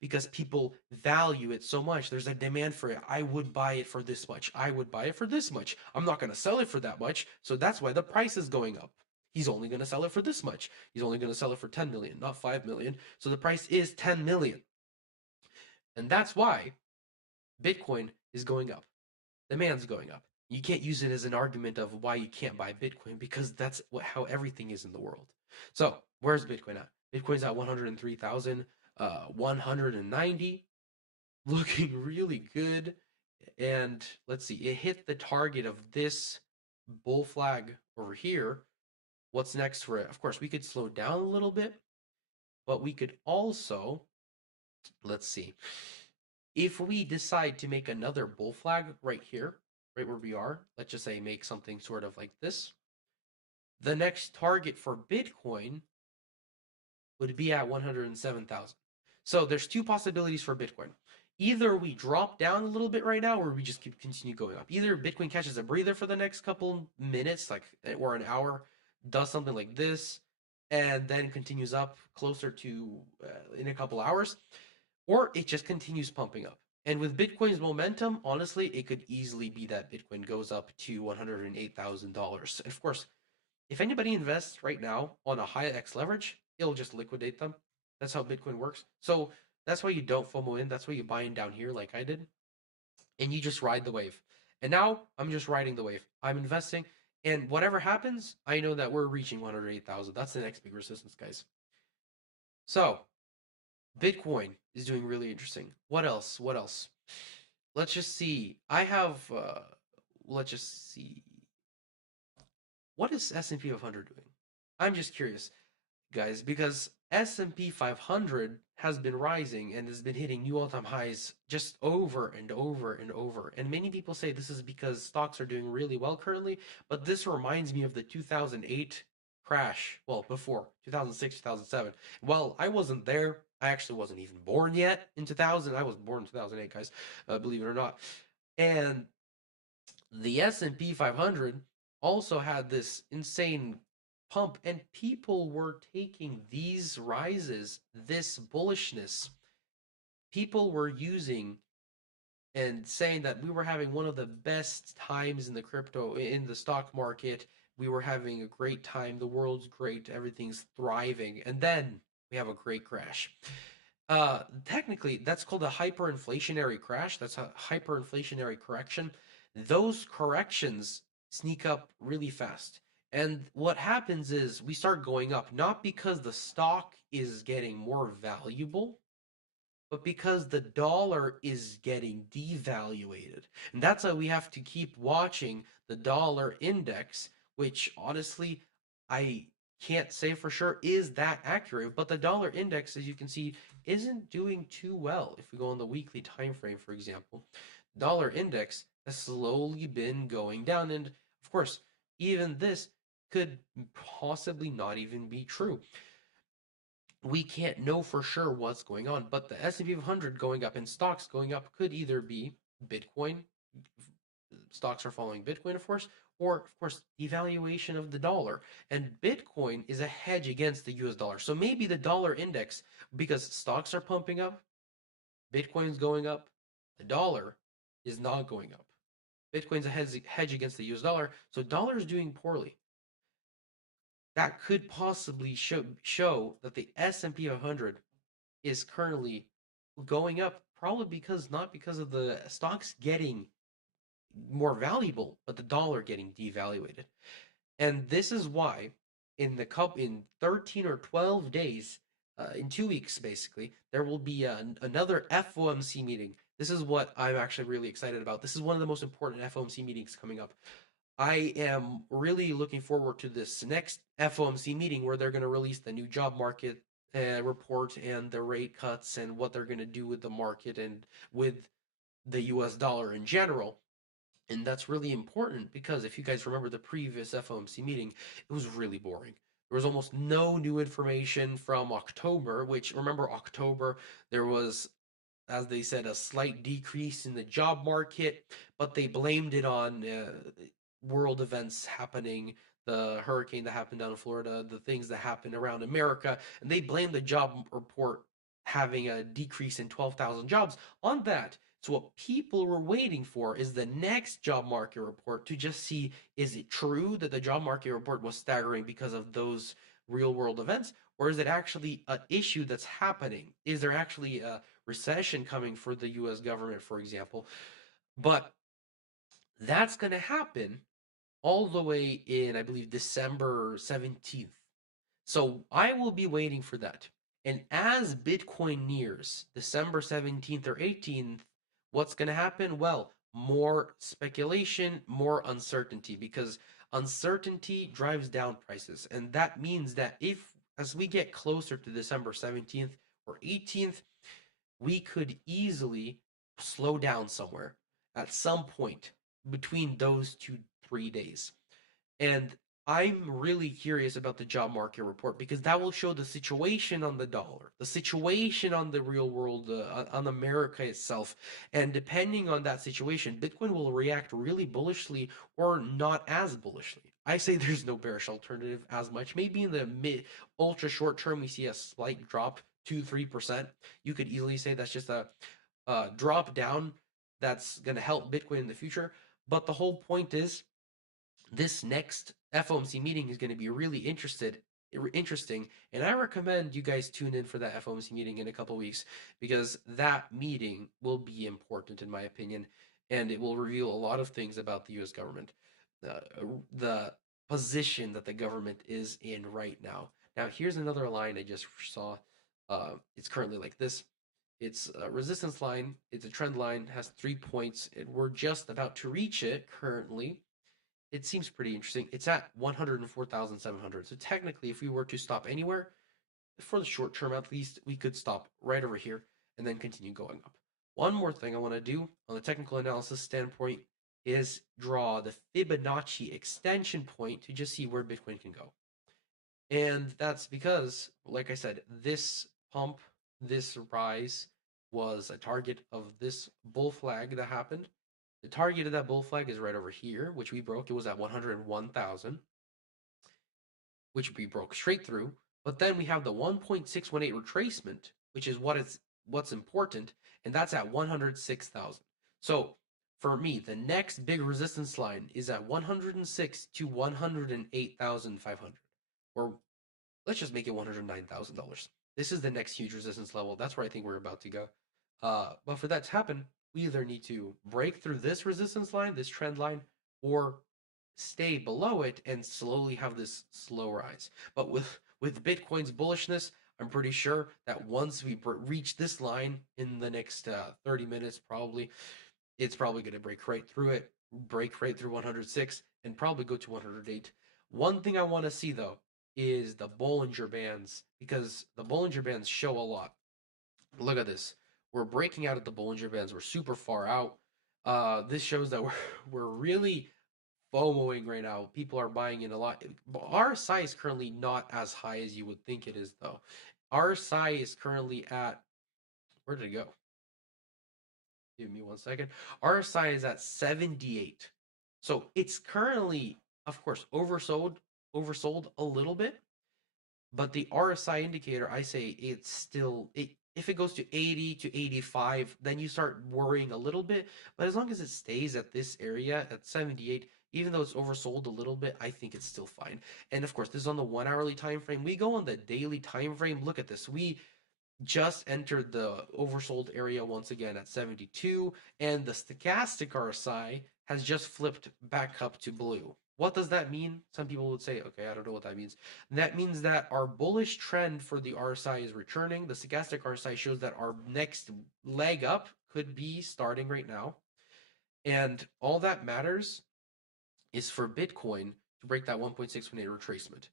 because people value it so much. There's a demand for it. I would buy it for this much. I would buy it for this much. I'm not going to sell it for that much. So that's why the price is going up. He's only going to sell it for this much. He's only going to sell it for 10 million, not 5 million. So the price is 10 million. And that's why Bitcoin is going up. Demand's going up. You can't use it as an argument of why you can't buy Bitcoin because that's how everything is in the world. So, where's Bitcoin at? Bitcoin's at 103,190, looking really good. And let's see, it hit the target of this bull flag over here. What's next for it? Of course, we could slow down a little bit, but we could also, let's see, if we decide to make another bull flag right here, right where we are, let's just say make something sort of like this, the next target for Bitcoin would be at 107,000. So there's two possibilities for Bitcoin. Either we drop down a little bit right now, or we just continue going up. Either Bitcoin catches a breather for the next couple minutes, like or an hour, does something like this, and then continues up closer to in a couple hours, or it just continues pumping up. And with Bitcoin's momentum, honestly, it could easily be that Bitcoin goes up to $108,000. And of course, if anybody invests right now on a high X leverage, it'll just liquidate them. That's how Bitcoin works. So that's why you don't FOMO in. That's why you buy in down here like I did. And you just ride the wave. And now I'm just riding the wave. I'm investing. And whatever happens, I know that we're reaching 108,000. That's the next big resistance, guys. So Bitcoin is doing really interesting. What else? What else? Let's just see. Let's just see. What is S&P 500 doing? I'm just curious, guys, because S&P 500 has been rising and has been hitting new all-time highs just over and over and over. And many people say this is because stocks are doing really well currently, but this reminds me of the 2008 crash. Well, before 2006, 2007. Well, I wasn't there. I actually wasn't even born yet in 2000. I was born in 2008, guys, believe it or not. And the S&P 500 also had this insane pump, and people were taking these rises, this bullishness, people were using and saying that we were having one of the best times in the crypto in the stock market. We were having a great time, the world's great, everything's thriving, and then we have a great crash. Technically, that's called a hyperinflationary crash. That's a hyperinflationary correction. Those corrections sneak up really fast. And what happens is we start going up, not because the stock is getting more valuable, but because the dollar is getting devaluated. And that's why we have to keep watching the dollar index, which honestly, I can't say for sure is that accurate, but the dollar index, as you can see, isn't doing too well. If we go on the weekly time frame, for example, dollar index has slowly been going down. And of course, even this could possibly not even be true. We can't know for sure what's going on, but the S&P 500 going up and stocks going up could either be Bitcoin, stocks are following Bitcoin, of course, or of course, devaluation of the dollar. And Bitcoin is a hedge against the US dollar. So maybe the dollar index, because stocks are pumping up, Bitcoin's going up, the dollar is not going up. Bitcoin's a hedge against the US dollar, so dollar is doing poorly. That could possibly show that the S&P 500 is currently going up, probably because not because of the stocks getting more valuable, but the dollar getting devaluated. And this is why in 13 or 12 days, in 2 weeks basically, there will be another FOMC meeting. This is what I'm actually really excited about. This is one of the most important FOMC meetings coming up. I am really looking forward to this next FOMC meeting where they're going to release the new job market report and the rate cuts and what they're going to do with the market and with the US dollar in general. And that's really important because if you guys remember the previous FOMC meeting, it was really boring. There was almost no new information from October, which remember October, there was, as they said, a slight decrease in the job market, but they blamed it on world events happening, the hurricane that happened down in Florida, the things that happened around America, and they blamed the job report having a decrease in 12,000 jobs on that. So what people were waiting for is the next job market report to just see, is it true that the job market report was staggering because of those real world events, or is it actually an issue that's happening? Is there actually a recession coming for the US government, for example. But that's going to happen all the way in, I believe, December 17th. So I will be waiting for that. And as Bitcoin nears December 17th or 18th, what's going to happen? Well, more speculation, more uncertainty, because uncertainty drives down prices. And that means that if, as we get closer to December 17th or 18th, we could easily slow down somewhere at some point between those 2 3 days. And I'm really curious about the job market report because that will show the situation on the dollar, the situation on the real world, on America itself. And depending on that situation, Bitcoin will react really bullishly or not as bullishly. I say there's no bearish alternative as much. Maybe in the mid ultra short term, we see a slight drop, 2 3%. You could easily say that's just a drop down that's going to help Bitcoin in the future. But the whole point is this next FOMC meeting is going to be really interesting, and I recommend you guys tune in for that FOMC meeting in a couple weeks because that meeting will be important in my opinion, and it will reveal a lot of things about the U.S. government, the position that the government is in right now. Now, here's another line I just saw. It's currently like this. It's a resistance line. It's a trend line. Has 3 points, and we're just about to reach it currently. It seems pretty interesting. It's at 104,700. So technically, if we were to stop anywhere, for the short term at least, we could stop right over here and then continue going up. One more thing I want to do on the technical analysis standpoint is draw the Fibonacci extension point to just see where Bitcoin can go. And that's because, like I said, this pump, this rise was a target of this bull flag that happened. The target of that bull flag is right over here, which we broke. It was at 101,000, which we broke straight through. But then we have the 1.618 retracement, which is what's important, and that's at 106,000. So for me, the next big resistance line is at 106 to 108,500, or let's just make it $109,000. This is the next huge resistance level. That's where I think we're about to go. But for that to happen, we either need to break through this resistance line, this trend line, or stay below it and slowly have this slow rise. But with Bitcoin's bullishness, I'm pretty sure that once we reach this line in the next 30 minutes, probably, it's probably going to break right through it, break right through 106, and probably go to 108. One thing I want to see though is the Bollinger Bands because the Bollinger Bands show a lot. Look at this. We're breaking out of the Bollinger Bands. We're super far out. This shows that we're really FOMOing right now. People are buying in a lot. RSI is currently not as high as you would think it is, though. RSI is currently at, where did it go? Give me 1 second. RSI is at 78. So it's currently, of course, oversold a little bit. But the RSI indicator, I say it's still if it goes to 80 to 85, then you start worrying a little bit. But as long as it stays at this area at 78, even though it's oversold a little bit, I think it's still fine. And of course, this is on the 1 hourly time frame. We go on the daily time frame. Look at this. We just entered the oversold area once again at 72, and the stochastic RSI has just flipped back up to blue. What does that mean? Some people would say, okay, I don't know what that means. That means that our bullish trend for the RSI is returning. The stochastic RSI shows that our next leg up could be starting right now. And all that matters is for Bitcoin to break that 1.618 retracement.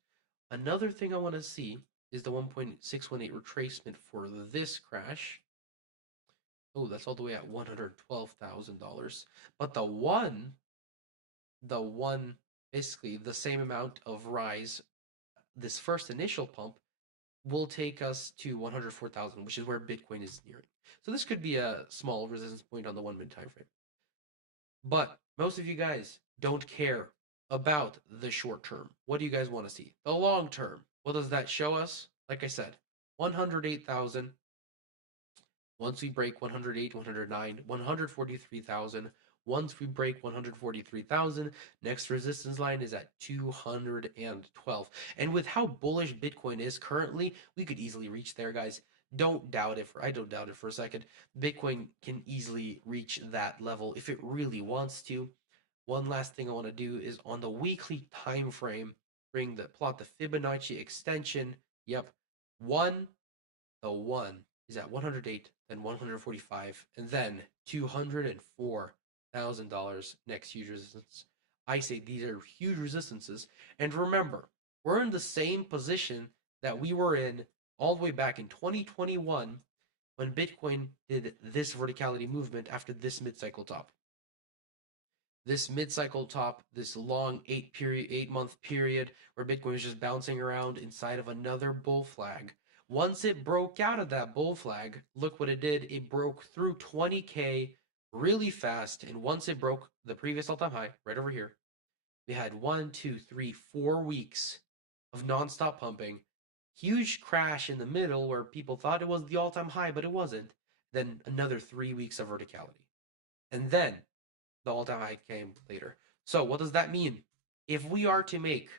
Another thing I want to see is the 1.618 retracement for this crash. Oh, that's all the way at $112,000. But the one, basically the same amount of rise, this first initial pump will take us to 104,000, which is where Bitcoin is nearing. So this could be a small resistance point on the 1 minute time frame. But most of you guys don't care about the short term. What do you guys want to see? The long term. What does that show us? Like I said, 108,000. Once we break 108, 109, 143,000. Once we break 143,000, next resistance line is at 212. And with how bullish Bitcoin is currently, we could easily reach there, guys. don't doubt it I don't doubt it for a second. Bitcoin can easily reach that level if it really wants to. One last thing I want to do is on the weekly time frame, plot the Fibonacci extension. Yep, one the one is at 108, then 145, and then $204,000 next huge resistance. I say these are huge resistances. And remember, we're in the same position that we were in all the way back in 2021 when Bitcoin did this verticality movement after this mid-cycle top. This mid-cycle top, this long 8-month period where Bitcoin was just bouncing around inside of another bull flag. Once it broke out of that bull flag, look what it did. It broke through 20K really fast, and once it broke the previous all-time high, right over here, we had 1, 2, 3, 4 weeks of nonstop pumping. Huge crash in the middle where people thought it was the all-time high, but it wasn't. Then another 3 weeks of verticality. And then the all-time high came later. So what does that mean? If we are to make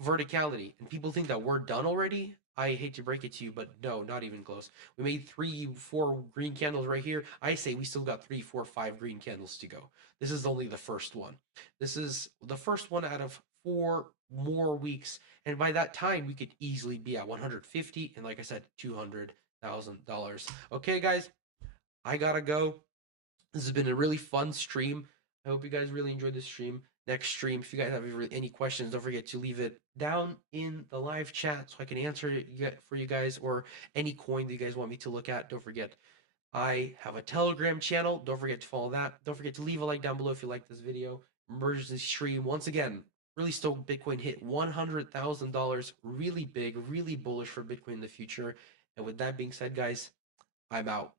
verticality and people think that we're done already, I hate to break it to you, but no, not even close. We made 3, 4 green candles right here. I say we still got 3, 4, 5 green candles to go. This is only the first one. This is the first one out of 4 more weeks, and by that time we could easily be at 150 and, like I said, $200,000. Okay, guys, I gotta go. This has been a really fun stream. I hope you guys really enjoyed this stream. Next stream, if you guys have any questions, don't forget to leave it down in the live chat so I can answer it for you guys, or any coin that you guys want me to look at. Don't forget, I have a Telegram channel. Don't forget to follow that. Don't forget to leave a like down below if you like this video. Emergency stream. Once again, really stoked Bitcoin hit $100,000. Really big, really bullish for Bitcoin in the future. And with that being said, guys, I'm out.